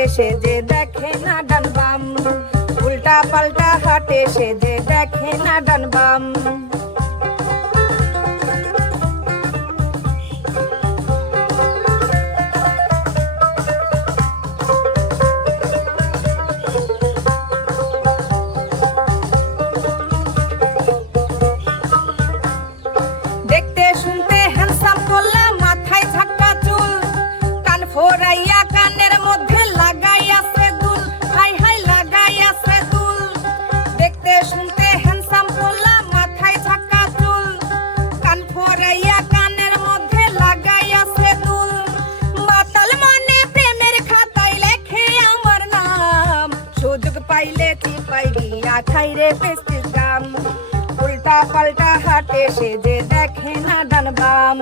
হাটে সেজে দেখে না ডান বাম, উল্টা পাল্টা হাটে সেজে দেখে না ডান বাম। দেখতে শুনতে হ্যান্ডসাম তোলা, মাথায় ঝাঁকা চুল, কান ফোরাইয়া কানের মধ্যে লাগাই আছে দুল, হাই হাই লাগাই আছে দুল। দেখতে শুনতে হ্যান্ডসাম তোলা, মাথায় ঝাঁকা চুল, কান ফোরাইয়া কানের মধ্যে লাগাই আছে দুল। মাতাল মনে প্রেমের খাতায় লেখে আমার নাম, সুযোগ পাইলে চিপাই দিয়া খাই রে পেস্টিস গাম। উল্টা পাল্টা হাটে সেজে দেখে না ডান বাম।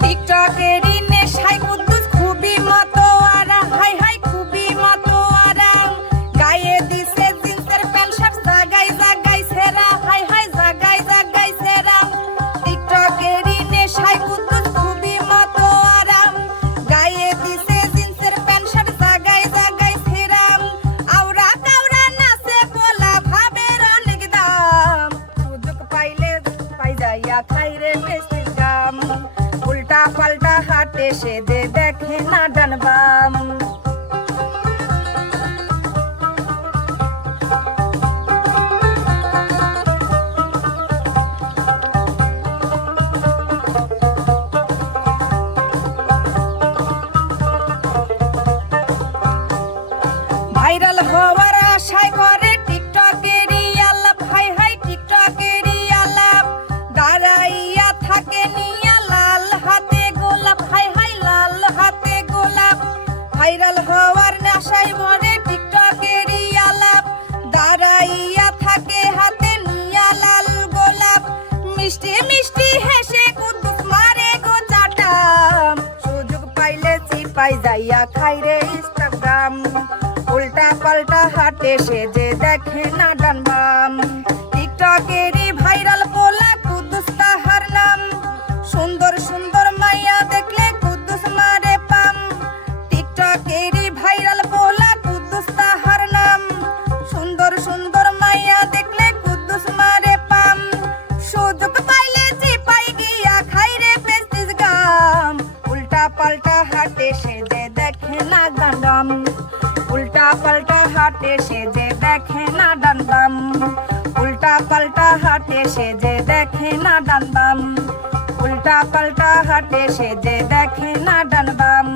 টিকটকেরই নেশায় কুদ্দুস খুবই মতোয়ারা, হাই হাই খুবই মতোয়ারা। গায়ে দিছে জিন্সের প্যান্ট শার্ট, জাগাই জাগাই সেরা, হাই হাই জাগাই জাগাই সেরা। টিকটকেরই নেশায় কুদ্দুস খুবই মতোয়ারা, গায়ে দিছে জিন্সের প্যান্ট শার্ট, জাগাই জাগাই সেরা। আওরা কাওরা নাচে পোলা, ভাবের অনেক দাম, সুযোগ পাইলে পাই যাইয়া খাই রে পেস্টিস গাম। উল্টা পাল্টা হাটে সেজে দেখে না ডান বাম। ভাইরাল হওয়ার আশায় করে টিকটকেরই আলাপ, হাই হাই টিকটকেরই আলাপ। দাঁড়াইয়া থাকে নিয়া লাল হাতে গোলাপ, হাই হাই লাল হাতে গোলাপ। ভাইরাল হওয়ার নেশায় মরে টিকটকেরই আলাপ, দাঁড়াইয়া থাকে হাতে নিয়া লাল গোলাপ। মিষ্টি মিষ্টি হেসে কুদ্দুস মারে গো চাটাম, সুযোগ পাইলে চিপাই যাইয়া খাই রে ইনস্টাগ্রাম। উল্টা পাল্টা হাটে সেজে দেখে না ডান বাম। টিকটকেরই ভাইরাল পোলা কুদ্দুস তাহার নাম, সুন্দর সুন্দর মাইয়া দেখলে কুদ্দুস মারে পাম। টিকটকেরই ভাইরাল পোলা কুদ্দুস তাহার নাম, সুন্দর সুন্দর মাইয়া দেখলে কুদ্দুস মারে পাম। সুযোগ পাইলে চিপাই গিয়া খাই রে পেস্টিস গাম। উল্টা পাল্টা হাটে সেজে দেখে না ডান বাম, উল্টা পাল্টা হাটে সেজে দেখে না ডান বাম। উল্টা পাল্টা হাটে সেজে দেখে না ডান বাম, উল্টা পাল্টা হাটে সেজে দেখে না ডান বাম।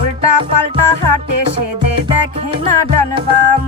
উল্টা পাল্টা হাটে সেজে দেখে না ডান বাম।